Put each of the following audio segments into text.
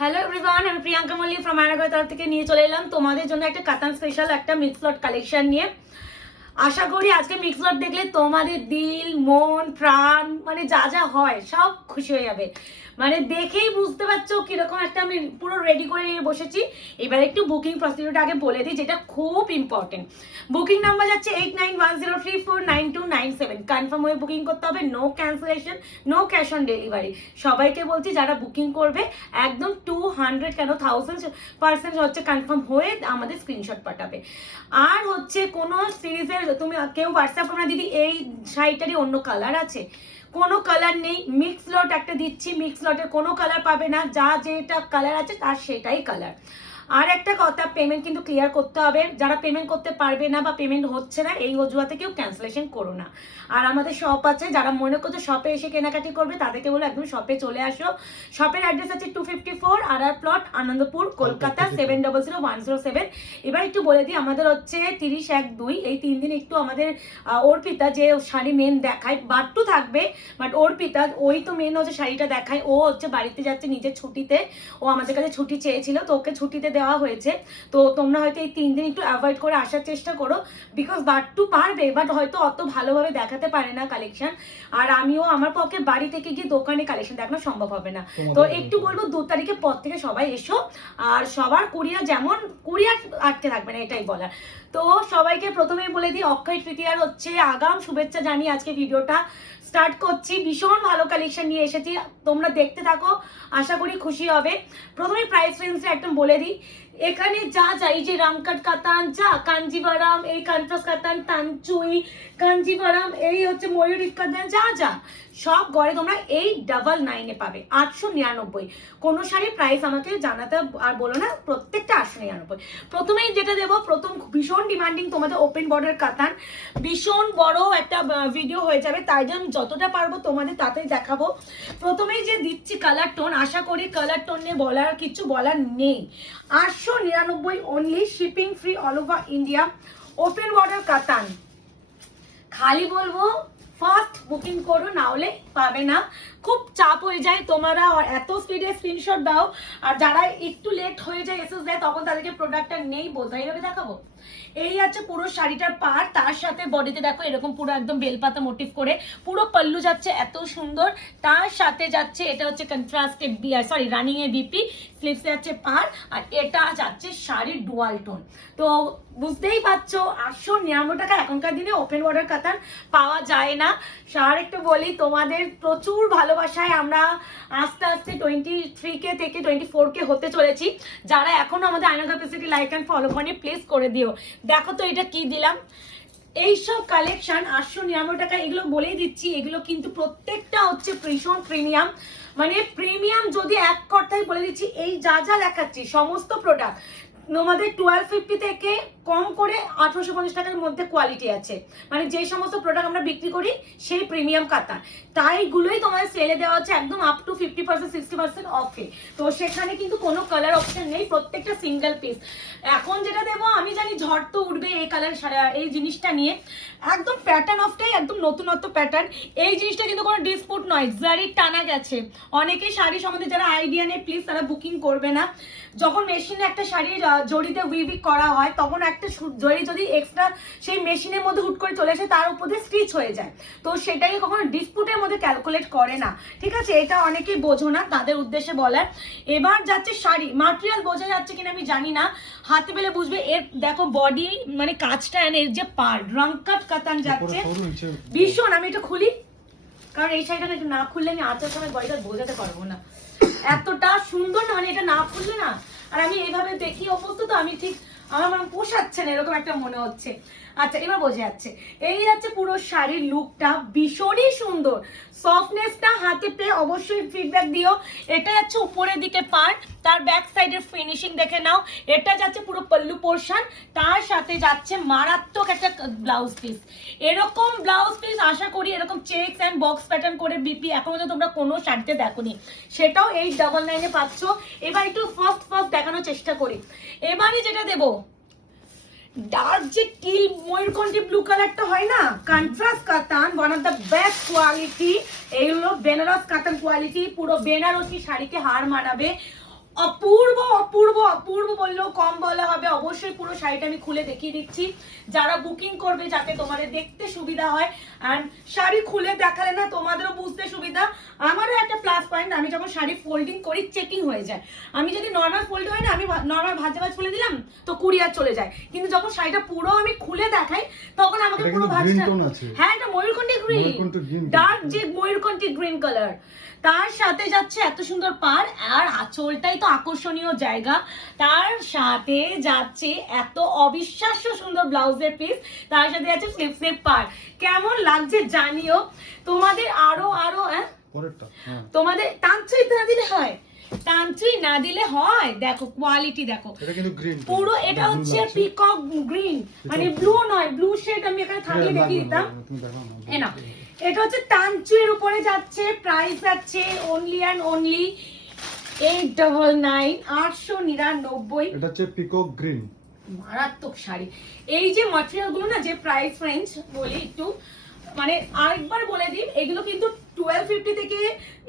Hello everyone, আমি Priyanka Mallick from Aynaghor তরফ থেকে নিয়ে চলে এলাম তোমাদের জন্য একটা কাতান স্পেশাল একটা মিক্স লট কালেকশন নিয়ে। আশা করি আজকে মিক্স লট দেখলে তোমাদের দিল মন প্রাণ মানে যা যা হয় সব খুশি হয়ে যাবে। মানে দেখেই বুঝতে পারছো কিরকম একটা আমি পুরো রেডি করে নিয়ে বসেছি। এবার একটু বুকিং প্রসিডিউরটা আগে বলে দিই, যেটা খুব ইম্পর্টেন্ট। বুকিং নাম্বার যাচ্ছে 8910349297। কনফার্ম হয়ে বুকিং করতে হবে, no cancellation, no cash on delivery. সবাইকে বলছি যারা বুকিং করবে একদম 200 কেন 1000% হচ্ছে কনফার্ম হয়ে আমাদের স্ক্রিনশট পাঠাবে। আর হচ্ছে কোনো সিরিজের তুমি কেউ হোয়াটসঅ্যাপ করো না দিদি এই শাড়িটারই অন্য কালার আছে, কোনো কালার নেই। মিক্স লট একটা দিচ্ছি, মিক্স লটের কোনো কালার পাবে না, যা যেটা কালার আছে তার সেটাই কালার। আর একটা কথা, পেমেন্ট কিন্তু ক্লিয়ার করতে হবে। যারা পেমেন্ট করতে পারবে না বা পেমেন্ট হচ্ছে না এই অজুহাতে কেউ ক্যান্সেলেশন করো না। আর আমাদের শপ আছে, যারা মনে করছো শপে এসে কেনাকাটি করবে তাদেরকে বলো একদম শপে চলে আসো। শপের অ্যাড্রেস আছে 254 আর প্লট, আনন্দপুর, কলকাতা 700107। এবার একটু বলে দিই, আমাদের হচ্ছে 30/1/2 এই 3 দিন একটু আমাদের অর্পিতা যে শাড়ি মেন দেখায়, বাট্টু থাকবে বাট অর্পিতা ওই তো মেন হচ্ছে শাড়িটা দেখায়। ও হচ্ছে বাড়িতে যাচ্ছে নিজের ছুটিতে, ও আমাদের কাছে ছুটি চেয়েছিল তো ওকে ছুটিতে দেওয়া হয়েছে। তো তোমরা হয়তো এই 3 দিন একটু অ্যাভয়েড করে আসার চেষ্টা করো, বিকজ বাট্টু পারবে বাট হয়তো অত ভালোভাবে দেখাতে পারে না কালেকশন। আর আমিও আমার পক্ষে বাড়ি থেকে গিয়ে দোকানে কালেকশন দেখানো সম্ভব হবে না। তো একটু বলবো 2 তারিখের পর থেকে সবাই এসো। আর সবার কুরিয়ার যেমন কুরিয়ার আটকে থাকবে না এটাই বলার। তো সবাইকে প্রথমেই বলে দিই অক্ষয় তৃতীয়ার হচ্ছে আগাম শুভেচ্ছা জানিয়ে আজকে ভিডিওটা স্টার্ট করছি। ভীষণ ভালো কালেকশন নিয়ে এসেছি, তোমরা দেখতে থাকো, আশা করি খুশি হবে। প্রথমে প্রাইস রেঞ্জটা একদম বলে দিই। এখানে যা যা এই যে রামকাট কাতান, যা কাঞ্জিভারাম, এই কন্ট্রাস্ট কাতান, তানচুই, কাঞ্জিভারাম, এই হচ্ছে ময়ূরী কাতান, যা যা সব গড়ে তোমরা এই 999 পাবে। 899 কোনো শাড়ির প্রাইস আমাকে জানাতে আর বলো না, প্রত্যেকটা 899। প্রথমেই যেটা দেবো, প্রথম ভীষণ ডিমান্ডিং তোমাদের ওপেন বর্ডার কাতান, ভীষণ বড় একটা ভিডিও হয়ে যাবে, তাই জন্য যতটা পারবো তোমাদের তাতেই দেখাবো। প্রথমেই যে দিচ্ছি কালার টোন, আশা করি কালার টোন নিয়ে বলার কিছু বলার নেই। 899 only, shipping free all over India, open border কাতান। খালি বলবো ফার্স্ট বুকিং করো, না হলে পাবে না, খুব চাপ হয়ে যায়। তোমরা এত স্পিডে স্ক্রিনশট দাও আর যারা একটু লেট হয়ে যায় এসএস দেয় তখন তাদেরকে প্রোডাক্টটা নেই বোঝাই হবে দেখাবো। এই আছে পুরো শাড়িটার পার, তার সাথে বডিতে দেখো এরকম পুরো একদম বেলপাতা মোটিভ করে পুরো পল্লু যাচ্ছে এত সুন্দর, তার সাথে যাচ্ছে এটা হচ্ছে কন্ট্রাস্টেড সরি রানিং এ বিপি, স্লিভসে যাচ্ছে পার, আর এটা যাচ্ছে শাড়ির ডুয়াল টোন। তো বুঝতেই পারছো 899 টাকা এখনকার দিনে ওপেন বর্ডার কাতান পাওয়া যায় না। আর একটু বলি তোমাদের প্রচুর ভালোবাসায় আমরা আস্তে আস্তে 23K থেকে 24K হতে চলেছি। যারা এখনো আমাদের আয়নাঘর পেজটি লাইক অ্যান্ড ফলো করেনি প্লিজ করে দিও। দেখো তো এটা কি দিলাম, এইসব কালেকশন 899 টাকা, এগুলো বলেই দিচ্ছি এগুলো কিন্তু প্রত্যেকটা হচ্ছে ভীষণ প্রিমিয়াম। মানে প্রিমিয়াম যদি এক কথায় বলে দিচ্ছি, এই যা যা দেখাচ্ছি সমস্ত প্রোডাক্ট আমাদের 1250 থেকে কম করে 1850 টাকার মধ্যে কোয়ালিটি আছে। মানে যে সমস্ত প্রোডাক্ট আমরা বিক্রি করি সেই প্রিমিয়াম কাতান, তাইগুলোই তোমাদের সেলে দেওয়া হচ্ছে একদম আপ টু 50% 60% অফে। তো সেখানে কিন্তু কোনো কালার অপশন নেই, প্রত্যেকটা সিঙ্গেল পিস। এখন যেটা দেবো আমি জানি ঝড় তো উঠবে এই কালার এই জিনিসটা নিয়ে, একদম প্যাটার্ন অফটাই একদম নতুনত্ব প্যাটার্ন। এই জিনিসটা কিন্তু কোনো ডিসপুট নয়, জারি টানা গেছে। অনেকেই শাড়ি সম্বন্ধে যারা আইডিয়া নেই প্লিজ তারা বুকিং করবে না। যখন মেশিনে একটা শাড়ি জড়িতে উইভিং করা হয় তখন একটা জড়ি যদি এক্সট্রা সেই মেশিনের মধ্যে হুট করে চলে আসে তার উপরে স্টিচ হয়ে যায়, তো সেটাকে কখনো ডিসপুটের মধ্যে ক্যালকুলেট করে না, ঠিক আছে? এটা অনেকেই বোঝো না, তাদের উদ্দেশ্যে বলার। এবার যাচ্ছে শাড়ি, মাটেরিয়াল বোঝা যাচ্ছে কিনা আমি জানি না, হাতে পেলে বুঝবে। এর দেখো বডি মানে কাজটা এনে এর যে পার রামকাট কাতান যাচ্ছে ভীষণ। আমি এটা খুলি কারণ এই শাড়িটা একটু না খুললে আমি আচার সময় বডিটা বোঝাতে পারবো না, এতটা সুন্দর না, মানে এটা না খুললে না। আর আমি এইভাবে দেখি অবস্থা তো আমি ঠিক আমার মানে পোষাচ্ছে না এরকম একটা মনে হচ্ছে। আচ্ছা এবার বোঝা যাচ্ছে, এই যাচ্ছে পুরো শাড়ির লুকটা ভীষণই সুন্দর, সফটনেসটা হাতে পেয়ে অবশ্যই ফিডব্যাক দিও। এটা যাচ্ছে উপরের দিকে পার্ট, তার ব্যাক সাইডের ফিনিশিং দেখে নাও। এটা যাচ্ছে পুরো পল্লু পোর্শন, তার সাথে যাচ্ছে মারাত্মক একটা ব্লাউজ পিস। এরকম ব্লাউজ পিস আশা করি এরকম চেকস অ্যান্ড বক্স প্যাটার্ন করে বিপি এখনো তো তোমরা কোনো শাড়িতে দেখোনি, সেটাও 899 পাচ্ছ। এবার একটু ফার্স্ট দেখানোর চেষ্টা করি। এবারে যেটা দেবো ডার্ক যে টিল ময়ূরকণ্ঠী ব্লু কালারটা হয় না, কন্ট্রাস্ট কাতান, one of the best quality. এইগুলো বেনারস কাতান কোয়ালিটি, পুরো বেনারসি শাড়িকে হার মানাবে। অপূর্ব অপূর্ব অপূর্ব বললেও কম বলা হবে। অবশ্যই পুরো শাড়িটা আমি খুলে দেখিয়ে দিচ্ছি যারা বুকিং করবে, যাতে তোমাদের দেখতে সুবিধা হয়। আর শাড়ি খুলে দেখালে না তোমাদেরও বুঝতে সুবিধা। আমারও একটা প্লাস পয়েন্ট, আমি যখন শাড়ি ফোল্ডিং করি চেকিং হয়ে যায়। আমি যদি নর্মাল ফোল্ড হয় না, আমি নর্মাল ভাজ খুলে দিলাম তো কুরিয়ার চলে যায়, কিন্তু যখন শাড়িটা পুরো আমি খুলে দেখাই তখন আমাকে পুরো ভাজটা, হ্যাঁ এটা ময়ূরকণ্ঠী গ্রিন, ডার্ক যে ময়ূরকণ্ঠী গ্রিন কালার, তার সাথে যাচ্ছে এত সুন্দর পার, আর আঁচলটাই তো আকর্ষণীয় জায়গা, তার সাথে যাচ্ছে এত অবিশ্বাস্য সুন্দর ব্লাউজের পিস, তার সাথে যাচ্ছে স্লিভসের পার। কেমন লাগছে জানিও। তোমাদের আরো তোমাদের তান্ত্রিক না দিলে হয়, তান্ত্রিক না দিলে হয়। দেখো কোয়ালিটি দেখো, পুরো এটা হচ্ছে পিকক গ্রিন, মানে ব্লু নয়, ব্লু শেড আমি এখানে থাকলে দেখিয়ে দিতাম। না, এটা হচ্ছে তান্ত্রির উপরে যাচ্ছে, প্রাইস যাচ্ছে অনলি অ্যান্ড অনলি 899, 899। এটা হচ্ছে পিকক গ্রিন, মারাত্মক শাড়ি। এই যে ম্যাটেরিয়াল গুলো না, যে প্রাইস রেঞ্জ বলি একটু, মানে আরেকবার বলে দিন, এগুলো কিন্তু 1250 থেকে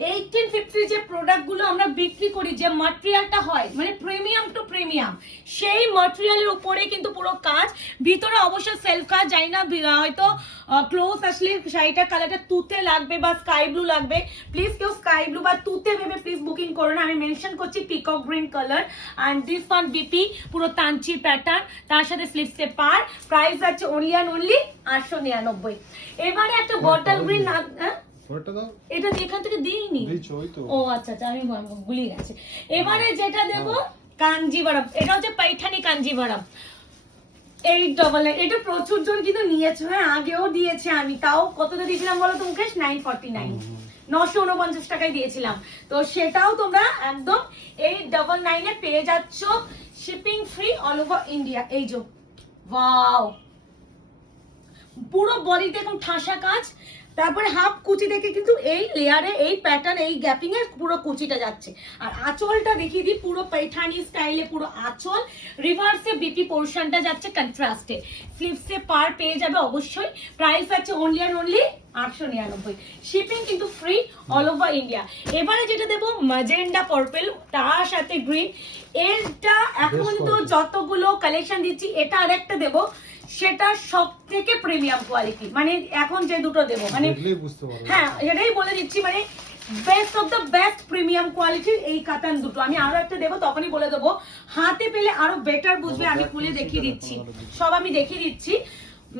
1850 যে প্রোডাক্ট গুলো আমরা বিক্রি করি, যে ম্যাটেরিয়ালটা হয় মানে প্রিমিয়াম টু প্রিমিয়াম, সেই ম্যাটেরিয়ালের উপরে কিন্তু পুরো কাজ। ভিতরে অবশ্য সেলফ কাজ, জানি না হয়তো ক্লোজ আসলে শাড়িটার কালারটা তুতে লাগবে বা স্কাই ব্লু লাগবে, প্লিজ কেউ স্কাই ব্লু বা তুতে ভেবে প্লিজ বুকিং করো না। আমি মেনশন করছি peacock green colour and this one BP, পুরো তাঞ্চি প্যাটার্ন, তার সাথে স্লিভসে পার, প্রাইস আছে অনলি অ্যান্ড অনলি 899। এবারে একটা বটল গ্রিন, এটা এখান থেকে দিইনি, ও আচ্ছা আচ্ছা আমি গুলিয়ে গেছি। এবারে যেটা দেবো কাঞ্জিভারাম, এটা হচ্ছে পাইঠানি কাঞ্জিভারাম 899। এটা প্রচুর জন কিন্তু নিয়েছে, হ্যাঁ আগেও দিয়েছে আমি, তাও কতটা দিয়েছিলাম বলো তো মুকেশ? 949, 949 টাকায় দিয়েছিলাম। তো সেটাও তোমরা একদম 899 এ পেয়ে যাচ্ছ, shipping free all over India. এই যে ওয়াও, পুরো বডিতে এরকম ঠাসা কাজ, তারপরে হাফ কুচি দেখে কিন্তু এই লেয়ারে এই প্যাটার্ন এই গ্যাপিং এর পুরো কুচিটা যাচ্ছে। আর আঁচলটা দেখিয়ে দিই, পুরো पैठानी স্টাইলে পুরো আঁচল, রিভার্সে বিপি পোরশনটা যাচ্ছে কন্ট্রাস্টে, স্লিভসে পার পেয়ে যাবে অবশ্যই। প্রাইস আছে অনলি অ্যান্ড অনলি 899, শিপিং কিন্তু ফ্রি অল ওভার ইন্ডিয়া। এবারে যেটা দেবো ম্যাজেন্ডা পার্পল, তার সাথে গ্রিন, এটা এখন তো যতগুলো কালেকশন দিচ্ছি এটা আরেকটা দেবো, সেটা সব থেকে প্রিমিয়াম কোয়ালিটি, মানে এখন যে দুটো দেবো মানে হ্যাঁ এটাই বলে দিচ্ছি, মানে best of the best premium কোয়ালিটির এই কাতান দুটো। আমি আরো একটা দেবো, তখনই বলে দেবো, হাতে পেলে আরো বেটার বুঝবে। আমি খুলে দেখিয়ে দিচ্ছি, সব আমি দেখিয়ে দিচ্ছি।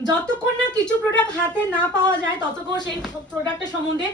যতক্ষণ না কিছু প্রোডাক্ট হাতে না পাওয়া যায় ততক্ষণ সেই প্রোডাক্টের সম্বন্ধে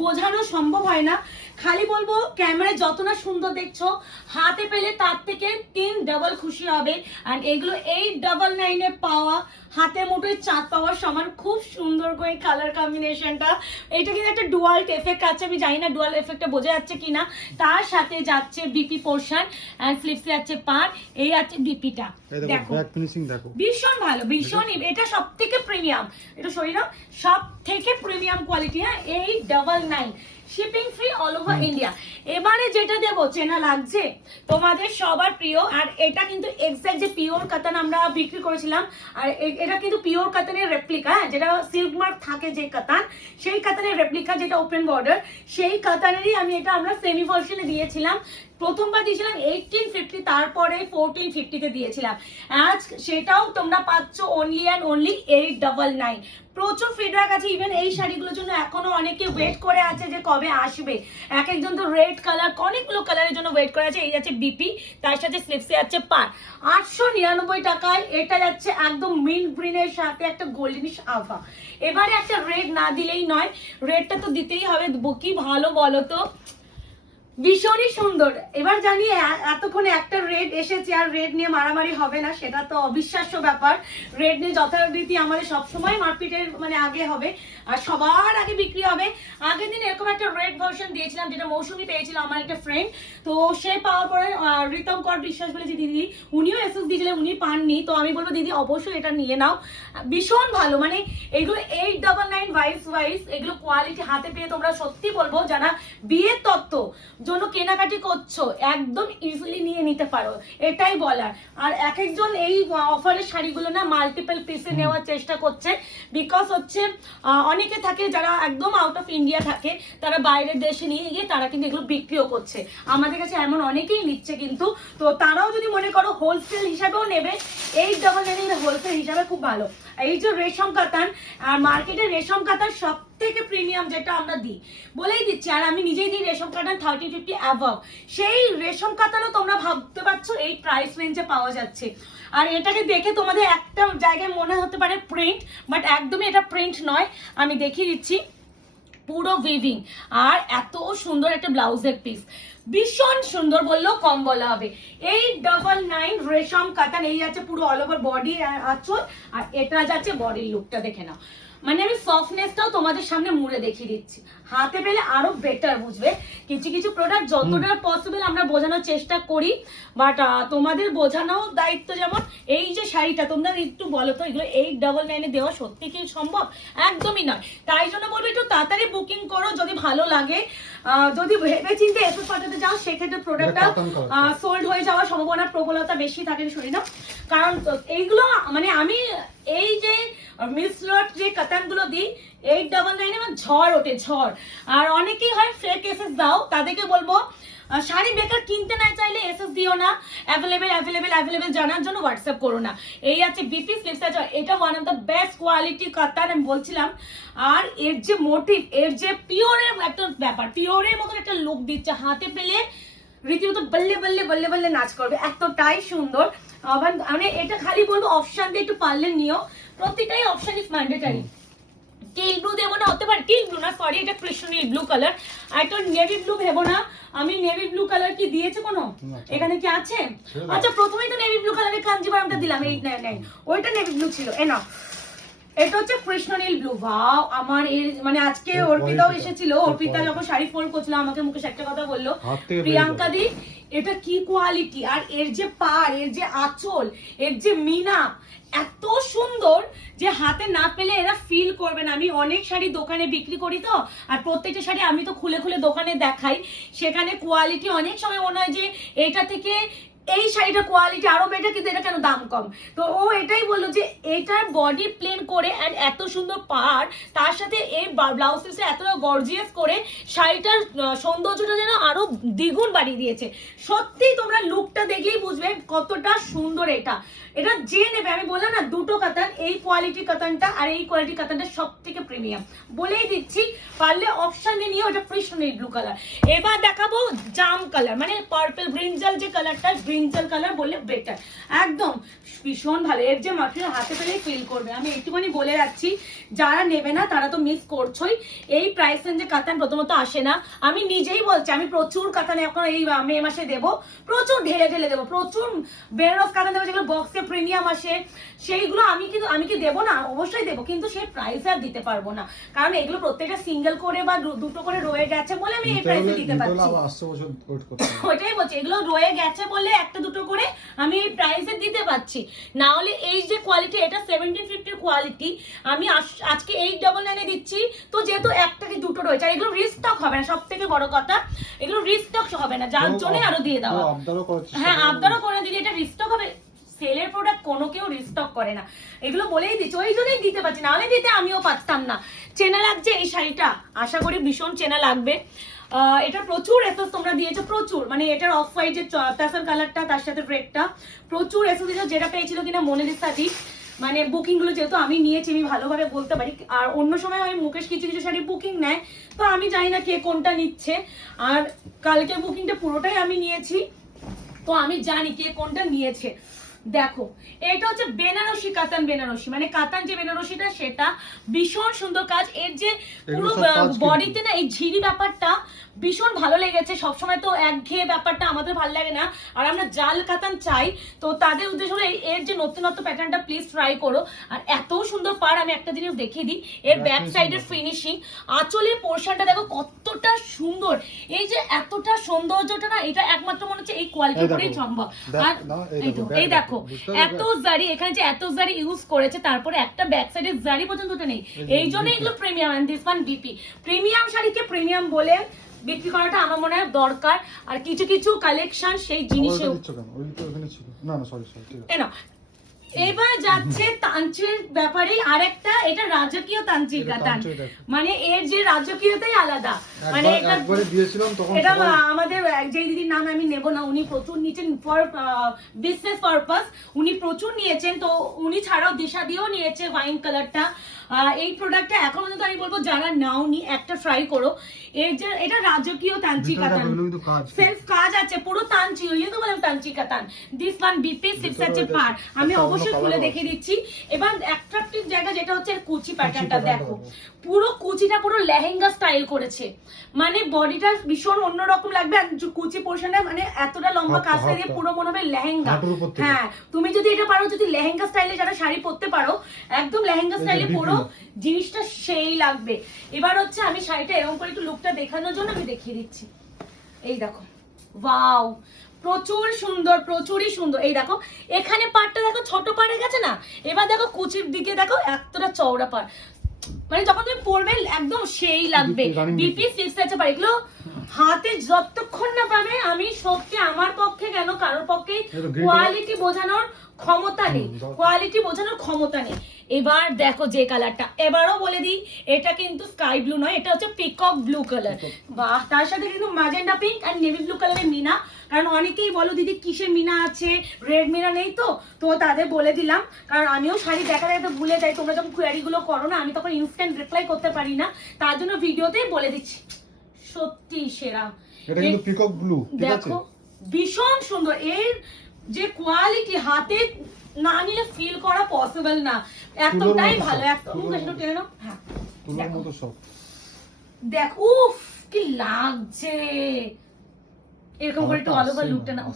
বোঝানো সম্ভব হয় না। খালি বলবো ক্যামেরায় যত না সুন্দর দেখছো, হাতে পেলে তার থেকে 3 ডাবল খুশি হবে। আর এগুলো 899 এ পাওয়া, হাতে মুঠোয় চাঁদ পাওয়ার সমান। খুব সুন্দর করে কালার কম্বিনেশনটা, এটা কিন্তু একটা ডুয়াল এফেক্ট আছে, আমি জানি না ডুয়াল এফেক্টটা বোঝা যাচ্ছে কিনা। তার সাথে যাচ্ছে বিপি পোর্শন এন্ড স্লিভসে আছে পার, এই আছে বিপিটা, দেখো ব্যাক ফিনিশিং দেখো ভীষণ ভালো, ভীষণ। এটা সব থেকে প্রিমিয়াম, এটা শরীর সব থেকে প্রিমিয়াম কোয়ালিটি, হ্যাঁ 899, shipping free all over India. এবারে যেটা দেবো, চেনা লাগছে তোমাদের সবার প্রিয়, আর এটা কিন্তু এক্সাক্ট যে পিওর কাতান আমরা বিক্রি করেছিলাম, আর এটা কিন্তু পিওর কাতানের রেপ্লিকা, হ্যাঁ যেটা সিল্ক মার্ক থাকে যে কাতান, সেই কাতানের রেপ্লিকা, যেটা ওপেন বর্ডার, সেই কাতানেরই আমি এটা আমরা সেমি ভার্সনে দিয়েছিলাম। প্রথমবার দিয়েছিলাম 1850, তারপরে 1450 তে দিয়েছিলাম। আজ সেটাও তোমরা পাচ্ছ অনলি অ্যান্ড অনলি 899। প্রচুর ফিডব্যাক আছে, ইভেন এই শাড়িগুলোর জন্য এখনো অনেকে ওয়েট করে আছে যে কবে আসবে। এক একজন তো রেড কালার, অনেকগুলো কালারের জন্য ওয়েট করে আছে। এই যাচ্ছে বিপি, তার সাথে স্লিভসে আছে পার, 899 টাকায়। এটা যাচ্ছে একদম মিন্ট গ্রিনের সাথে একটা গোল্ডেনিশ আভা। এবারে একটা রেড না দিলেই নয়, রেডটা তো দিতেই হবে, কি ভালো বলো তো, ভীষণই সুন্দর। এবার জানি এতক্ষণে একটা রেড এসেছে আর রেড নিয়ে মারামারি হবে না, সেটা তো অবিশ্বাস্য ব্যাপার। রেড নিয়ে যথারীতি আমাদের সবসময় মারপিটের মানে আগে হবে, আর সবার আগে বিক্রি হবে। আগের দিন এরকম একটা রেড ভার্সন দিয়েছিলাম, যেটা মৌসুমি পেয়েছিল আমার একটা ফ্রেন্ড, তো সে পাওয়ার পরে রিতম কর বিশ্বাস বলে যে দিদি, উনিও এসএস দিয়েছিলেন, উনি পাননি। তো আমি বলবো দিদি অবশ্যই এটা নিয়ে নাও, ভীষণ ভালো। মানে এগুলো 899 ওয়াইস, এগুলো কোয়ালিটি হাতে পেয়ে তোমরা সত্যি বলবো, যারা বিয়ের তত্ত্ব জন্য কেনাকাটি করছো একদম ইজিলি নিয়ে নিতে পারো, এটাই বলার। আর এক একজন এই অফারের শাড়িগুলো না মাল্টিপল পিসে নেওয়ার চেষ্টা করছে, বিকজ হচ্ছে অনেকে থাকে যারা একদম আউট অফ ইন্ডিয়া থাকে, তারা বাইরের দেশে নিয়ে গিয়ে তারা কিন্তু এগুলো বিক্রিও করছে। আমাদের কাছে এমন অনেকেই নিচ্ছে কিন্তু, তো তারাও যদি মনে করো হোলসেল হিসাবেও নেবে, 899 হোলসেল হিসাবে খুব ভালো। এই যে রেশম কাতান, আর মার্কেটে রেশম কাতান সব থেকে প্রিমিয়াম যেটা আমরা দিই, বলেই দিচ্ছি, আর আমি নিজেই দিই রেশম কাতান 30-50 অ্যাভাব। সেই রেশম কাতানও তোমরা ভাবতে পারছো এই প্রাইস রেঞ্জে পাওয়া যাচ্ছে। আর এটাকে দেখে তোমাদের একটা জায়গায় মনে হতে পারে প্রিন্ট, বাট একদমই এটা প্রিন্ট নয়। আমি দেখিয়ে দিচ্ছি, পুরো উইভিং, আর এত সুন্দর একটা ব্লাউজের পিস, ভীষণ সুন্দর বললেও কম বলা হবে। 899 রেশম কাতান, এই যাচ্ছে পুরো অল ওভার বডি আঁচল, আর এটা যাচ্ছে বডির লুকটা দেখে নাও। মানে আমি সফটনেসটাও তোমাদের সামনে মুড়ে দেখিয়ে দিচ্ছি, হাতে পেলে আরো বেটার বুঝবে। কিছু কিছু প্রোডাক্ট যতটা পসিবল আমরা বোঝানোর চেষ্টা করি, বাট তোমাদের বোঝানোর দায়িত্ব। যেমন এই যে শাড়িটা তোমরা একটু বলো তো, এগুলো 899 দেওয়া সত্যি কি সম্ভব? একদমই নয়। তাই জন্য বলবো একটু তাড়াতাড়ি বুকিং করো যদি ভালো লাগে। যদি ভেবে চিন্তে এসে পাঠাতে যাও সেক্ষেত্রে প্রোডাক্টটা সোল্ড হয়ে যাওয়ার সম্ভাবনা প্রবলতা বেশি থাকে, শুনি না। কারণ এইগুলো মানে আমি এই যে মিসলট যে কাতানগুলো দিই 899 আমার ঝড় ওঠে, ঝড়। আর অনেকেই হয় ফেক এসএস দাও, তাদেরকে বলবো শাড়ি বেকার কিনতে না চাইলে এসএস দিও না, অ্যাভেলেবেল জানার জন্য হোয়াটসঅ্যাপ করো না। এই আছে বিপি স্লিপস আছে, এটা one of the best quality কাতান আমি বলছিলাম। আর এর যে মোটিভ, এর যে পিওরের একটা ব্যাপার, পিওরের মতন একটা লুক দিচ্ছে, হাতে পেলে রীতিমতো বল্লে বল্লে বল্লে বল্লে নাচ করবে, এতটাই সুন্দর। মানে এটা খালি বলবো অপশন দিয়ে একটু পারলে নিও, প্রতিটাই option is mandatory. Teal blue দেবো না, হতে পারে টিল ব্লু না, সরি এটা কৃষ্ণনীল ব্লু কালার। আর একটা নেভি ব্লু ভেবো না, আমি নেভি ব্লু কালার কি দিয়েছে কোনো এখানে কি আছে? আচ্ছা প্রথমেই তো নেভি ব্লু কালারের কাঞ্জিভারমটা দিলাম 899, ওইটা নেভি ব্লু ছিল। এ না, এটা হচ্ছে কৃষ্ণনীল ব্লু। ওয়াও, আমার এর মানে আজকে অর্পিতাও এসেছিল, অর্পিতা যখন শাড়ি ফোল্ড করছিল আমাকে মুকেশ একটা কথা বললো, প্রিয়াঙ্কা দি এটা কি কোয়ালিটি, আর এর যে পাড়, এর যে আঁচল, এর যে মিনা এত সুন্দর যে হাতে না পেলে এরা ফিল করবে না। আমি অনেক শাড়ি দোকানে বিক্রি করি তো, আর প্রত্যেকটা শাড়ি আমি তো খুলে খুলে দোকানে দেখাই, সেখানে কোয়ালিটি অনেক সময় মনে হয় যে এটা থেকে এই শাড়িটার কোয়ালিটি আরো বেটার, কিন্তু এটা কেন দাম কম। তো ও এটাই বললো যে এটার বডি প্লেন করে এন্ড এত সুন্দর পাড়, তার সাথে এই ব্লাউজ পিসে এতটা গর্জিয়াস করে শাড়িটার সৌন্দর্যটা যেন আরো দ্বিগুণ বাড়িয়ে দিয়েছে। সত্যি তোমরা লুকটা দেখেই বুঝবে কতটা সুন্দর এটা। এটা যে নেবে, আমি বললাম না দুটো কাতান, এই কোয়ালিটি কাতানটা আর এই কোয়ালিটি কাতানটা সব থেকে প্রিমিয়াম, বলেই দিচ্ছি। পারলে অপশন দিয়ে নিও, এটা কৃষ্ণনীল ব্লু কালার। এবার দেখাবো জাম কালার, মানে পার্পল ব্রিঞ্জাল যে কালারটা, ব্রিঞ্জাল কালার বললে বেটার, একদম ভীষণ ভালো। এর যে মাটিরিয়াল হাতে পেলেই ফিল করবে। আমি একটুখানি বলে যাচ্ছি, যারা নেবে না তারা তো মিস করছোই। এই প্রাইস রেঞ্জে কাতান প্রথমত আসে না, আমি নিজেই বলছি, আমি প্রচুর কাতান এখন এই মে মাসে দেবো, প্রচুর ঢেলে ঢেলে দেবো, প্রচুর বেনারস কাতান দেবো, যেগুলো বক্সে প্রিমিয়াম আসে সেইগুলো আমি কি দেবো না? অবশ্যই দেবো, কিন্তু সেই প্রাইস আর দিতে পারবো না, কারণ এগুলো প্রত্যেকটা সিঙ্গেল করে বা দুটো করে রয়ে গেছে বলে আমি এই প্রাইসে দিতে পারছি। ওইটাই বলছি, এগুলো রয়ে গেছে বলে একটা দুটো করে আমি এই প্রাইসে দিতে পারছি, না হলে এই যে কোয়ালিটি, এটা 1750 কোয়ালিটি, আমি আজকে 899 দিচ্ছি। তো যেহেতু একটা কি দুটো রয়েছে, আর এগুলো রিস্টক হবে না, সব থেকে বড় কথা এগুলো রিস্টক হবে না, যার জন্য আরো দিয়ে দেওয়া। হ্যাঁ, আবদারও করে দিদি, এটা রিস্টক হবে। সেলের প্রোডাক্ট কোনো কেউ রিস্টক করে না, এগুলো বলেই দিচ্ছি, ওই জন্যই দিতে পারছি, নাহলে দিতে আমিও পারতাম না। চেনা লাগছে এই শাড়িটা, আশা করি ভীষণ চেনা লাগবে। এটা প্রচুর এসএস তোমরা দিয়েছো, প্রচুর, মানে এটার অফ হোয়াইট যে টাসার কালারটা, তার সাথে ব্রেকটা, প্রচুর এসএস দিয়েছো। যেটা পেয়েছিল কিনা মোনালিসা দি, মানে বুকিং গুলো যেহেতু আমি নিয়েছি আমি ভালোভাবে বলতে পারি। আর অন্য সময় আমি মুকেশ কিছু কিছু শাড়ি বুকিং নেয়, তো আমি জানি না কে কোনটা নিচ্ছে। আর কালকে বুকিংটা পুরোটাই আমি নিয়েছি, তো আমি জানি কে কোনটা নিয়েছে। দেখো এটা হচ্ছে বেনারসি কাতান, বেনারসি মানে কাতান যে বেনারসিটা সেটা ভীষণ সুন্দর কাজ। এর যে পুরো বডিতে না এই ঝিরি ব্যাপারটা ভীষণ ভালো লেগেছে। সবসময় তো একঘেয়ে ব্যাপারটা আমাদের ভালো লাগে না, আর আমরা জাল কাতান চাই, তো তাদের উদ্দেশ্য হলো এর যে নতুনত্ব প্যাটার্নটা প্লিজ ট্রাই করো। আর এত সুন্দর পাড়, আমি একটা জিনিস দেখিয়ে দিই, এর ব্যাক সাইডের ফিনিশিং, আঁচলের পোর্শনটা দেখো কতটা সুন্দর। এই যে এতটা সৌন্দর্যটা না, এটা একমাত্র মনে হচ্ছে এই কোয়ালিটি করেই সম্ভব। আর এই দেখো এত জারি, এখানে যে এত জারি ইউজ করেছে, তারপরে একটা ব্যাক সাইডের জারি পর্যন্ত নেই, এই জন্য এগুলো premium. And this one BP premium শাড়িকে প্রিমিয়াম বলে বিক্রি করাটা আমার মনে হয় দরকার। আর কিছু কিছু কালেকশন সেই জিনিসে এবার যাচ্ছে তান্ত্রিক ব্যাপারে আরেকটা, এটা রাজকীয় তান্ত্রিক কাতান, মানে এর যে রাজকীয়তাই আলাদা। মানে এটা আমাদের যে দিদির নাম আমি নেব না, উনি প্রচুর নিয়েছেন ফর বিজনেস পারপাস, উনি প্রচুর নিয়েছেন। তো উনি ছাড়াও দিশা দিয়েও নিয়েছে ওয়াইন কালারটা। এই প্রোডাক্টটা এখন পর্যন্ত আমি বলবো যারা নাওনি একটা ট্রাই করো। এর যে এটা রাজকীয় তান্ত্রিক কাতান, সেলফ কাজ আছে পুরো তান্ত্রিক, এই তো বললাম তান্ত্রিক কাতান। দিস ওয়ান বিপি সিক্স আছে পার, আমি অবশ্যই খুলে দেখিয়ে দিচ্ছি। এবার অ্যাট্রাকটিভ জায়গা যেটা হচ্ছে কুচি প্যাটার্নটা দেখো, পুরো কুচিটা পুরো লেহেঙ্গা স্টাইল করেছে, মানে বডিটা ভীষণ অন্যরকম লাগবে। আর কুচি পোর্শনটা মানে এতটা লম্বা কাজ দিয়ে পুরো মনে হবে লেহেঙ্গা। হ্যাঁ তুমি যদি এটা পারো, যদি লেহেঙ্গা স্টাইলে যারা শাড়ি পরতে পারো, একদম লেহেঙ্গা স্টাইলে পরো, জিনিসটা সেই লাগবে। এবার হচ্ছে আমি শাড়িটা এরকম করে একটু লুকটা দেখানোর জন্য আমি দেখিয়ে দিচ্ছি। এই দেখো, ওয়াও, প্রচুর সুন্দর, প্রচুরই সুন্দর। এই দেখো এখানে পাড়টা দেখো ছোট পাড়ে গেছে না, এবার দেখো কুচির দিকে দেখো এতটা চওড়া পাড়, মানে যখন তুমি পরবে একদম সেই লাগবে। বিপি সিক্স আছে পার, এগুলো হাতে যতক্ষণ না পাবে, আমি সত্যি আমার পক্ষে কেন কারোর পক্ষে কোয়ালিটি বোঝানোর ক্ষমতা নেই, কোয়ালিটি বোঝানোর ক্ষমতা নেই। এবার দেখো যে কালারটা, এবারও বলে দিই এটা কিন্তু স্কাই ব্লু নয়, এটা হচ্ছে পিকক ব্লু কালার। বাহ, তার সাথে কিন্তু ম্যাজেন্ডা পিঙ্ক আর নেভি ব্লু কালারের মিনা। কারণ অনেকেই বলো দিদি কিসের মিনা আছে, রেড মিনা নেই তো, তো তাদের বলে দিলাম। কারণ আমিও শাড়ি দেখা দেখতে ভুলে যাই, তোমরা যখন কোয়ারি গুলো করো না, আমি তখন ইনস্ট্যান্ট রিপ্লাই করতে পারি না, তার জন্য ভিডিওতেই বলে দিচ্ছি। সত্যি সেরা, এটা কিন্তু পিকক ব্লু, ঠিক আছে, দেখো ভীষণ সুন্দর। এর যে কোয়ালিটি হাতে না নিলে ফিল করা পসিবল না, এতটাই ভালো। একদম একটু টেনে নাও, হ্যাঁ তুলোর মতো সব। দেখ উফ কি লাগছে, এরকম করে একটু অল ওভার লুকটা নাও।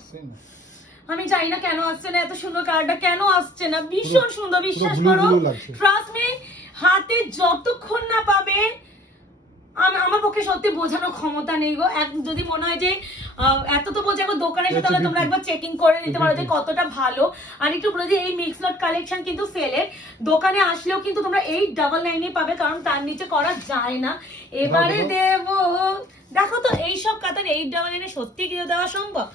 আমি জানি না কেন আসছে না, এত সুন্দর কালারটা কেন আসছে না, ভীষণ সুন্দর, বিশ্বাস করো, ট্রাস্ট মি। হাতে যতক্ষণ না পাবে, আমার পক্ষে সত্যি বোঝানোর ক্ষমতা নেই গো। যদি মনে হয় যে এত তো বোঝাবো দোকানে এসে, তাহলে তোমরা একবার চেকিং করে নিতে পারো যে কতটা ভালো। আর একটু বলে যে এই মিক্স লট কালেকশন কিন্তু সেলের, দোকানে আসলেও কিন্তু তোমরা 899 পাবে, কারণ তার নিচে করা যায় না। এবারে দেব, দেখো তো এইসব কাতার 899 সত্যি কি দেওয়া সম্ভব?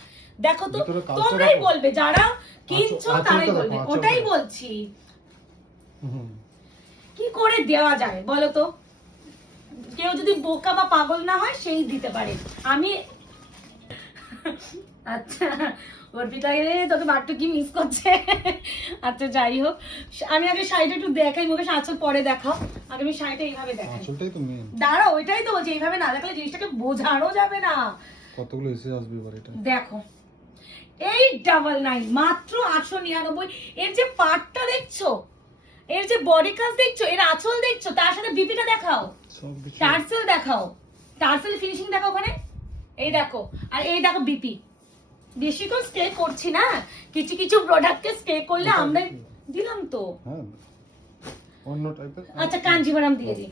দেখো তো, তোমরাই বলবে, যারা কিনছো তারাই বলবে, ওটাই বলছি। কি করে দেওয়া যায় বলো তো? কেউ যদি বোকা বা পাগল না হয় সেই দিতে পারে। আমি আচ্ছা অর্পিতা রে, তোকে বাট্টু কি মিস করছে। আচ্ছা যাই হোক, আমি আগে শাড়িটা একটু দেখাই, মুখে আঁচল পরে দেখাও, আগে আমি শাড়িটা এইভাবে দেখাই। আঁচলটাই তো মেন। দাঁড়াও, ওইটাই তো বলছি, এইভাবে না দেখালে জিনিসটাকে বোঝানো যাবে না। কতগুলো এসে আসবে এবার এটা দেখো, 899 মাত্র 899। এর যে পাটটা দেখছো, এর যে বডি কাজ দেখছো, এর আঁচল দেখছো, তার সাথে বিপিটা দেখাও, টার্সেল দেখাও, টার্সেল ফিনিশিং দেখো ওখানে, এই দেখো, আর এই দেখো বিপি। বেশিক্ষণ স্টে করছি না, কিছু কিছু প্রোডাক্টকে স্টে করলে আমরা দিলাম তো। অন্য টাইপের। আচ্ছা কাঞ্জিভারাম দিয়ে দিই,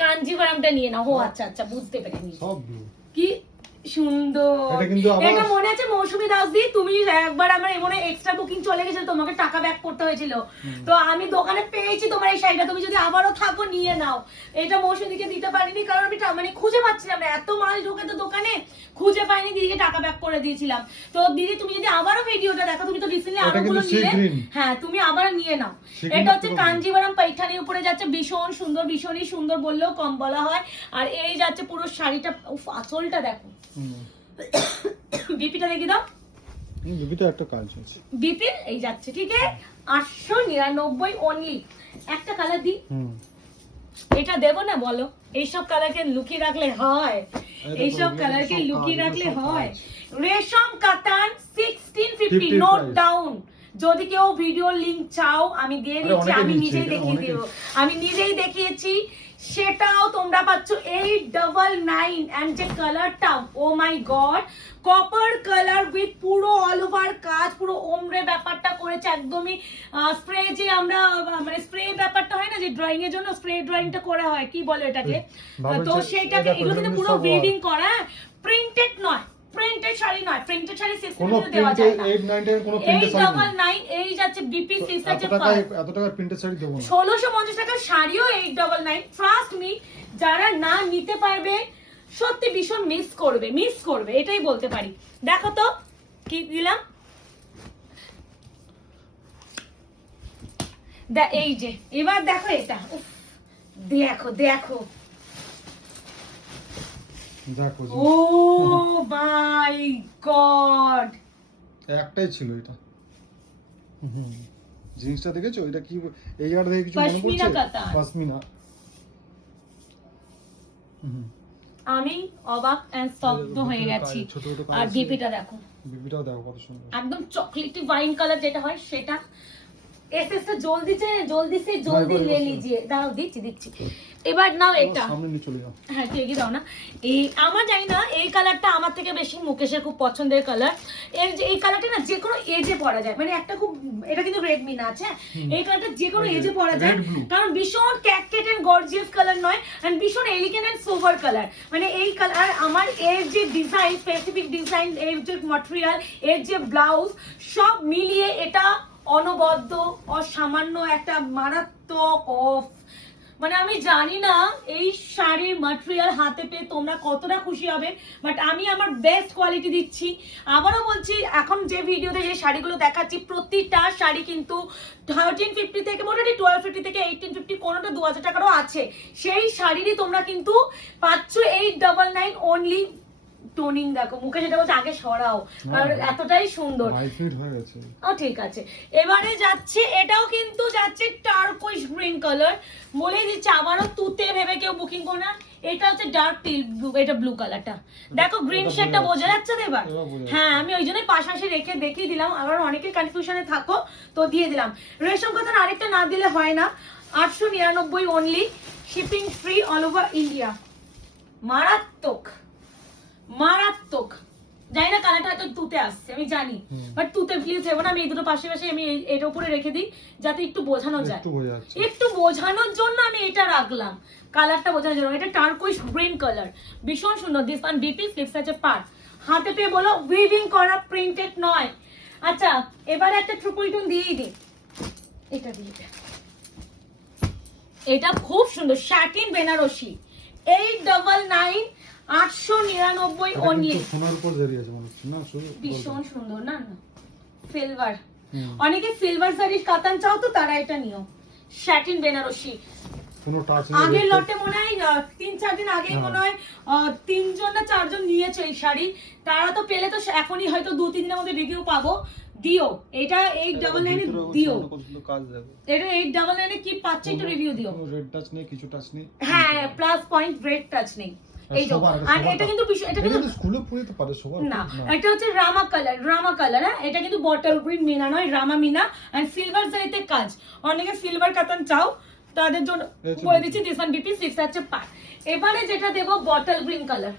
কাঞ্জিভারামটা নিয়ে নাও। ও আচ্ছা আচ্ছা, বুঝতে পেরেছি। সব ব্লু, কি সুন্দর। এটা মনে আছে মৌসুমী দাস দি, তুমি একবার আমার মনে এক্সট্রা বুকিং চলে গেছিল, তোমাকে টাকা ব্যাক করতে হয়েছিল, তো আমি দোকানে পেয়েছি তোমার এই শাড়িটা, তুমি যদি আবারও থাকো নিয়ে নাও। এটা মৌসুমীকে দিতে পারিনি, কারণ আমি মানে খুঁজে পাচ্ছিলাম না, এত মাল ঢোকে তো দোকানে, খুঁজে পাইনি, দিদিকে টাকা ব্যাক করে দিয়েছিলাম। তো দিদি তুমি যদি আবারও ভিডিওটা দেখো, তুমি তো রিসেন্টলি আরো গুলো নিলে, হ্যাঁ তুমি আবার নিয়ে নাও। এটা হচ্ছে কাঞ্জিভারাম পাইঠানির উপরে যাচ্ছে, ভীষণ সুন্দর, ভীষণই সুন্দর বললেও কম বলা হয়। আর এই যাচ্ছে পুরো শাড়িটা, আঁচলটা দেখো। বিপিটা দেখি দাও, বিপিতে একটা কাজ আছে, বিপি এই যাচ্ছে, ঠিক আছে 899 অনলি। একটা কালার দি, এটা দেবো না বলো? এইসব কালারকে লুকিয়ে রাখলে হয়? এইসব কালারকে লুকিয়ে রাখলে হয়? রেশম কাতান 1650 নোট ডাউন। যদি কেউ ভিডিও লিংক চাও আমি দিয়ে দিচ্ছি, আমি নিজেই দেখিয়ে দিব, আমি নিজেই দেখিয়েছি। সেটাও তোমরা পাচ্ছ 899। এন্ড যে কালারটা, ও মাই গড, কপার কালার উইথ পুরো অল ওভার কাজ, পুরো ওমরে ব্যাপারটা করেছে একদমই। স্প্রে যে আমরা মানে স্প্রে ব্যাপারটা হয় না, যে ড্রয়িং এর জন্য স্প্রে ড্রয়িংটা করা হয়, কি বলে এটাকে, তো সেইটাকে এগুলো কিন্তু পুরো উইভিং করা, প্রিন্টেড নয়, প্রিন্টেড শাড়ি নয়, প্রিন্টেড শাড়ি 600 দেওয়া যায় না। 899 কোনো প্রিন্টেড শাড়ি 899 এই যাচ্ছে বিপি সিক্স আছে। এত টাকা প্রিন্টেড শাড়ি দেব না, 1650 টাকার শাড়িও 899। ট্রাস্ট মি, যারা না নিতে পারবে সত্যি ভীষণ মিস করবে এটাই বলতে পারি। দেখো তো কি দিলাম, এই যে এবার দেখো এটা, উফ, দেখো দেখো, দেখো ও মাই গড, একটাই ছিল এটা। জিনিসটা দেখেছো এটা কি, এই আর দেখে কিছু মনে পশমিনা পড়ছে? কাতান। পশমিনা। আমি অবাক এন্ড স্তব্ধ হয়ে গেছি। ছোট ছোট কাজ আর আছে। বিপিটা দেখো, বিপিটাও দেখো কত সুন্দর। একদম চকলেটি ওয়াইন কালার যেটা হয় সেটা। এসএসটা জলদি সে না, জলদি এবার লে বসো। লিজিয়ে, দাঁড়াও দিচ্ছি। এবার নাও এটা, সামনে নিয়ে চলে যাও। হ্যাঁ তুই এগিয়ে দাও না। এই আমার জানি না, এই কালারটা আমার থেকে বেশি মুকেশের খুব পছন্দের কালার। এর যে এই কালারটা না যে কোনো এজে পরা যায়, মানে একটা খুব, এটা কিন্তু রেডমি না আছে, এই কালারটা যে কোনো এজে পরা যায়, Red blue। কারণ ভীষণ ক্যাকটেড এন্ড গর্জিয়াস কালার নয়, এন্ড ভীষণ এলিগেন্ট এন্ড সোবার কালার। মানে এই কালার আমার, এর যে ডিজাইন, স্পেসিফিক ডিজাইন, এর যে ম্যাটেরিয়াল, এর যে ব্লাউজ, সব মিলিয়ে এটা অনবদ্য অসামান্য একটা মারাত্মক অফ। মানে আমি জানি না এই শাড়ির ম্যাটেরিয়াল হাতে পেয়ে তোমরা কতটা খুশি হবে, বাট আমি আমার বেস্ট কোয়ালিটি দিচ্ছি। আবারও বলছি, এখন যে ভিডিওতে যে শাড়িগুলো দেখাচ্ছি প্রতিটা শাড়ি কিন্তু 1350 থেকে মোটামুটি 1250 থেকে 1850, কোনোটা 2000 টাকারও আছে। সেই শাড়িরই তোমরা কিন্তু পাচ্ছ 899 অনলি। টোনিং দেখো, মুখে সেটা বলছে আগে সরাও, কারণ এতটাই সুন্দর। হাইফিট হয়ে গেছে। ও ঠিক আছে, এবারে যাচ্ছে, এটাও কিন্তু যাচ্ছে টার্কোইশ গ্রিন কালার। বলেই দিচ্ছে আবারও তুতে ভেবে কেউ বুকিং করো না, এটা হচ্ছে ডার্ক টিল ব্লু, এটা ব্লু কালারটা। দেখো গ্রিন এটা শেডটা বোঝা বোঝা যাচ্ছে তো এবার? এবার বোঝা হ্যাঁ, আমি ওই জন্যই পাশাপাশি রেখে দেখিয়ে দিলাম, আবার অনেকে কনফিউশনে থাকো তো দিয়ে দিলাম। রেশম কথা আরেকটা না দিলে হয় না, 899 only, shipping free all over India. মারাত্মক মারাত্মক। জানি না কালারটা হয়তো তুতে আসছে, আমি জানি, বাট তুতে প্লিজ দেবো না। আমি এই দুটো পাশে আমি এর উপরে রেখে দিই যাতে একটু বোঝানো যায়, একটু বোঝা যাচ্ছে। একটু বোঝানোর জন্য আমি এটা রাখলাম, কালারটা বোঝানোর জন্য। এটা টার্কোইশ গ্রিন কালার, ভীষণ সুন্দর। দিস ওয়ান বিপি, স্লিপস আছে পার, হাতে পেয়ে বলো উইভিং করা, প্রিন্টেড নয়। আচ্ছা এবারে একটা ট্রিপল টোন দিয়েই দিই, এটা দিয়ে দে। এটা খুব সুন্দর, স্যাটিন বেনারসি, 899, 899 অনলি। সোনার উপর দাঁড়িয়ে আছে মনে হচ্ছে না, শুধু ভীষণ সুন্দর না, সিলভার। অনেকে সিলভার শাড়ির কাতান চাও তো তারা এটা নিও, স্যাটিন বেনারসি। কোনো টাচ আগের লটে মনে হয় 3-4 দিন আগেই মনে হয় 3জন না 4জন নিয়েছে এই শাড়ি। তারা তো পেলে তো এখনই হয়তো 2-3 দিনের মধ্যে রিভিউ পাবো। দিও এটা 899 দিও, কাজ দেবে। এটা 899 কি পাচ্ছে একটু রিভিউ দিও। রেড টাচ নেই, কিছু টাচ নেই। হ্যাঁ, প্লাস পয়েন্ট রেড টাচ নেই। এই যে, আর এটা কিন্তু এটা কিন্তু স্কুলে পড়ে তো পারে সবার না, এটা হচ্ছে রামা কালার। হ্যাঁ, এটা কিন্তু বটল গ্রিন মিনা নয়, রামা মিনা, এন্ড সিলভার জারিতে কাজ। অনেকে সিলভার কাতান চাও তাদের জন্য বলে দিচ্ছি, দিস ওয়ান বিপি, সিক্স আছে পার। এবারে যেটা দেবো বটল গ্রিন কালার,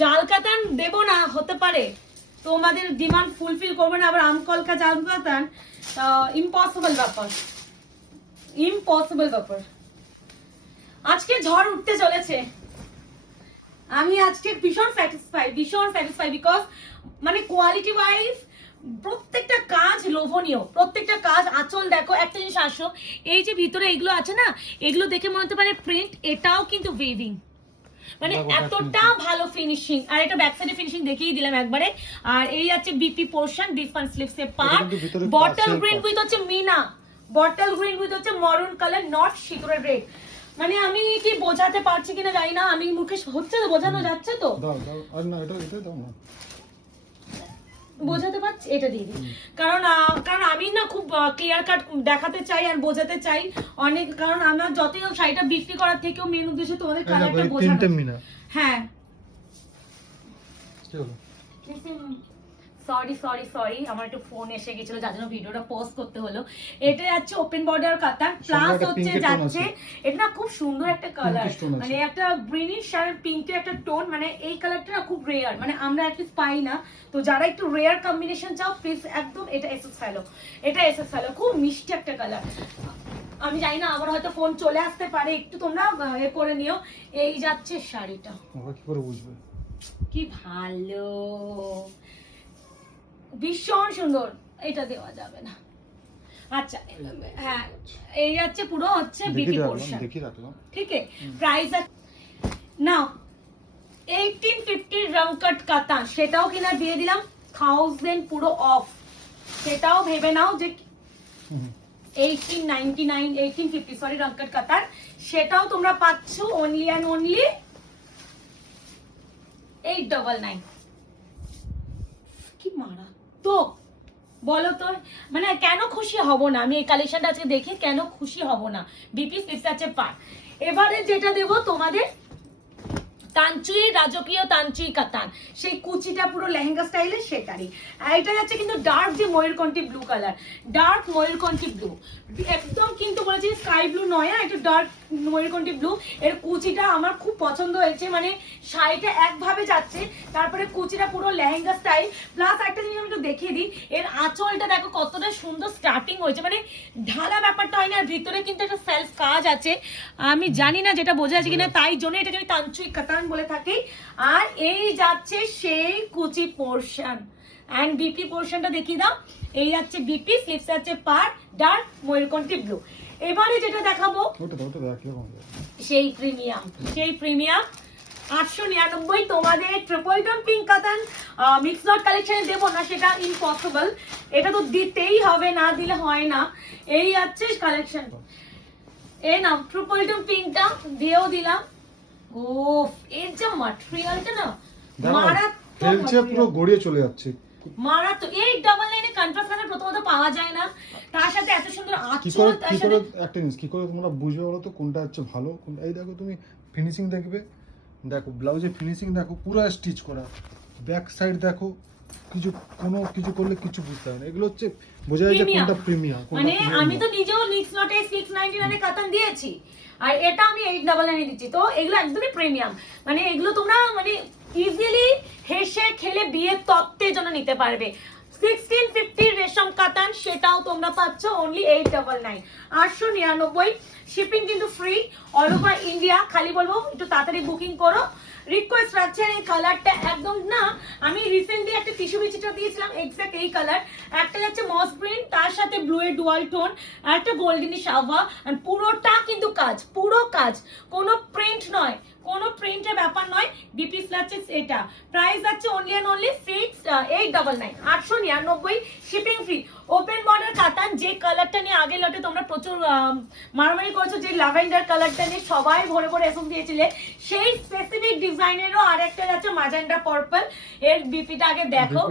জাল কাতান দেবো না, হতে পারে তোমাদের ডিমান্ড ফুলফিল করবে না, আবার আমকলকা জাল কাতান, ইম্পসিবল ব্যাপার। আজকে ঝড় উঠতে চলেছে। আমি আজকে ভীষণ স্যাটিসফাই বিকজ মানে কোয়ালিটি ওয়াইজ প্রত্যেকটা কাজ লোভনীয়, প্রত্যেকটা কাজ। আঁচল দেখো, একটা জিনিস আসো, এই যে ভিতরে এগুলো আছে না, এগুলো দেখে মনে হতে পারে প্রিন্ট, এটাও কিন্তু ওয়েভিং, মানে এতটা ভালো ফিনিশিং। আর এটা ব্যাক সাইডে ফিনিশিং দেখিয়ে দিলাম একবারে। আর এই আছে BP portion, this one slips a par, bottle green with হচ্ছে মিনা, বটল গ্রিন উইথ হচ্ছে মরুন কালার, নট সিঁদুরের রেড। মানে আমি কি বোঝাতে পারছি কিনা জানি না, আমি মুখে হচ্ছে তো, বোঝানো যাচ্ছে তো? দাও আর না, এটা দাও না, বোঝাতে পারছি, এটা দিয়ে দিই। কারণ আমি না খুব ক্লিয়ার কাট দেখাতে চাই আর বোঝাতে চাই অনেক, কারণ আমার যতই হোক শাড়িটা বিক্রি করার থেকেও মেন উদ্দেশ্য তোমাদের কালারটা বোঝানো। হ্যাঁ, সরি আমার একটু ফোন এসে গেছিল যার জন্য ভিডিওটা পোস্ট করতে হলো। এটা যাচ্ছে ওপেন বর্ডার কাতান, প্লাস হচ্ছে যাচ্ছে এটা না খুব সুন্দর একটা কালার, মানে একটা গ্রিনিশ আর পিঙ্কের একটা টোন। মানে এই কালারটা না খুব রেয়ার, মানে আমরা অ্যাটলিস্ট পাই না। তো যারা একটু রেয়ার কম্বিনেশন চাও প্লিজ একদম এটা এসএস ফেলো, খুব মিষ্টি একটা কালার। আমি জানি না আবার হয়তো ফোন চলে আসতে পারে, একটু তোমরা এ করে নিও। এই যাচ্ছে শাড়িটা, কি করে বুঝবে? কি ভালো, ভীষণ সুন্দর। এটা দেওয়া যাবে না। আচ্ছা হ্যাঁ, এই যাচ্ছে পুরো হচ্ছে বিপি পোরশন, দেখি রাখলাম। ঠিক আছে। প্রাইস নাও 1850 রংকট কাতান, সেটাও কিনা দিয়ে দিলাম 1000 পুরো অফ। সেটাও ভেবে নাও যে 1850 সরি রংকট কাতান, সেটাও তোমরা পাচ্ছ অনলি অ্যান্ড অনলি 899। কি মারাত্মক বলো তো, মানে কেন খুশি হব না আমি এই কালেকশনটা আজকে দেখে, কেন খুশি হব না। বিপি স্লিপস আছে পার। এবারে যেটা দেবো তোমাদের তানচুই, রাজকীয় তানচুই কাতান, সেই কুচিটা পুরো লেহেঙ্গা স্টাইলের সেটারই। এটা যাচ্ছে কিন্তু ডার্ক যে ময়ূরকণ্ঠী ব্লু কালার, ডার্ক ময়ূরকণ্ঠী ব্লু, একদম কিন্তু বলেছি স্কাই ব্লু নয়, একটু ডার্ক ময়ূরকণ্ঠী ব্লু। এর কুচিটা আমার খুব পছন্দ হয়েছে, মানে শাড়িটা একভাবে যাচ্ছে, তারপরে কুচিটা পুরো লেহেঙ্গা স্টাইল। প্লাস একটা জিনিস আমি একটু দেখিয়ে দিই, এর আঁচলটা দেখো কতটা সুন্দর স্টার্টিং হয়েছে, মানে ঢালা ব্যাপারটা হয় না, আর ভিতরে কিন্তু একটা সেলফ কাজ আছে। আমি জানি না যেটা বোঝা যাচ্ছে কিনা, তাই জন্য এটাকে আমি তানচুই কাতান বলে থাকি। আর এই যাচ্ছে সেই কুচি পোর্শন, এন্ড বিপি পোর্শনটা দেখিয়ে দাও। এই যাচ্ছে বিপি, স্লিপস আছে পার, ডার্ক ময়ূরকণ্ঠী ব্লু। এবারে যেটা দেখাবো সেই প্রিমিয়াম, সেই প্রিমিয়াম 899 তোমাদের ট্রিপল টোন পিঙ্ক কাতান। মিক্স লট কালেকশনে দেবো না, সেটা ইম্পসিবল, এটা তো দিতেই হবে, না দিলে হয় না। এই যাচ্ছে কালেকশন, এই নাও ট্রিপল টোন পিঙ্কটা দিয়েও দিলাম। ও এর যে ম্যাটেরিয়ালটা না মারাত্মক, পুরো গড়িয়ে চলে যাচ্ছে। মারাত্মক। এই ডাবল লাইনে কন্ট্রাস্ট কালার প্রথমত পাওয়া যায় না, তার সাথে এত সুন্দর কি আঁচল, করে তার কি সাথে করে একটা জিনিস কি করে তোমরা বুঝবে বলো তো কোনটা হচ্ছে ভালো কোনটা? এই দেখো তুমি ফিনিশিং দেখবে, দেখো ব্লাউজের ফিনিশিং দেখো, পুরো স্টিচ করা, ব্যাক সাইড দেখো, কিছু করলে কিছু বুঝতে হয় না। এগুলো হচ্ছে বোঝা যায় যে Premium। কোনটা প্রিমিয়াম, মানে আমি তো নিজেও মিক্স লটে 699 কাতান দিয়েছি, আর এটা আমি 899 দিচ্ছি, তো এগুলো একদমই প্রিমিয়াম। মানে এগুলো তোমরা মানে ইজিলি হেসে খেলে বিয়ের তত্ত্বের জন্য নিতে পারবে। 1650 রেশম কাতান, সেটাও তোমরা পাচ্ছ অনলি 899, 899। শিপিং কিন্তু ফ্রি অল ওভার ইন্ডিয়া। খালি বলবো একটু তাড়াতাড়ি বুকিং করো। রিকোয়েস্ট রাখছেন এই কালারটা একদম না, আমি রিসেন্টলি একটা টিস্যু বিচিটা দিয়েছিলাম এক্স্যাক্ট এই কালার। একটা যাচ্ছে মস গ্রিন, তার সাথে ব্লু এর ডুয়াল টোন, আর একটা গোল্ডেনি সাভা, আর পুরোটা কিন্তু কাজ, পুরো কাজ, কোনো প্রিন্ট নয়, কোনো প্রিন্টের ব্যাপার নয়। বিপি স্ল্যাচেস এটা প্রাইস আছে only and only 899, 899, shipping free. Open border কাতান, যে কালারটা নিয়ে আগের লটে তোমরা প্রচুর মারামারি করেছো, যে ল্যাভেন্ডার কালারটা নিয়ে সবাই ভরে ভরে এসব দিয়েছিলে, সেই স্পেসিফিক ডিজাইনেরও আরেকটা যাচ্ছে ম্যাজেন্ডা পার্পল। এর বিপিটা আগে দেখো,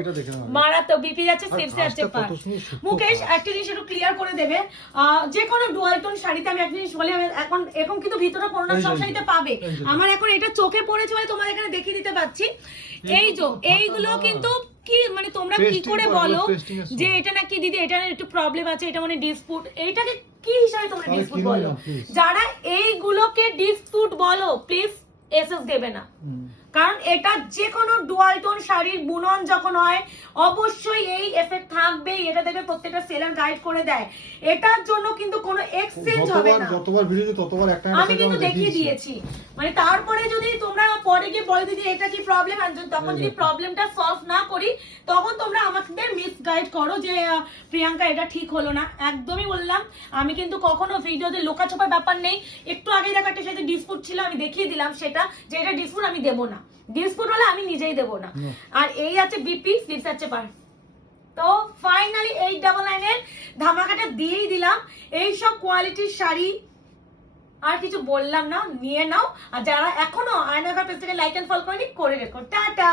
মারাত্মক বিপি যাচ্ছে, স্লিপস যাচ্ছে পার। মুকেশ একটা জিনিস একটু ক্লিয়ার করে দেবে, যে কোনো ডুয়াল টোন শাড়িতে আমি একটা জিনিস বলি, আমি এখন কিন্তু ভিতরে কোনো না সব শাড়িতে পাবে, আমার এখন এটা চোখে পড়েছে বলে তোমাদের এখানে দেখিয়ে দিতে পারছি। এই যে এইগুলো কিন্তু কি মানে তোমরা কি করে বলো যে এটা নাকি দিদি এটা একটু প্রবলেম আছে, এটা মানে ডিসপুট, এইটাকে কি হিসাবে তোমরা ডিসপুট বলো? যারা এইগুলোকে ডিসপুট বলো প্লিজ এসএস দেবে না, কারণ এটা যে কোনো ডুয়াল টোন শাড়ির বুনন যখন হয় অবশ্যই এই এফেক্ট থাকবেই। এটা দেখবে প্রত্যেকটা সেলার গাইড করে দেয়, এটার জন্য কিন্তু কোনো এক্সচেঞ্জ হবে না। যতবার ভিডিও ততবার একটা আমি কিন্তু দেখিয়ে দিয়েছি, মানে তারপরে যদি তোমরা পরে গিয়ে বলে দিদি এটা কি প্রবলেম, আর তখন যদি প্রবলেমটা সলভ না করি তখন তোমরা আমাদের মিসগাইড করো যে প্রিয়াঙ্কা এটা ঠিক হলো না। একদমই বললাম, আমি কিন্তু কখনো ভিডিওতে লোকাছোপার ব্যাপার নেই। একটু আগে দেখো একটা সাথে ডিসপুট ছিল, আমি দেখিয়ে দিলাম সেটা, যে এটা ডিসপুট আমি দেবো না, ডিসপুট হলে আমি নিজেই দেবো না। আর এই আছে বিপি, স্লিপস আছে পার। তো ফাইনালি 899 এর ধামাকাটা দিয়েই দিলাম। এই সব কোয়ালিটির শাড়ি আর কিছু বললাম না, নিয়ে নাও। আর যারা এখনো আয়নাঘর পেজ থেকে লাইক এন্ড ফলো করেনি করে রেখো। টাটা।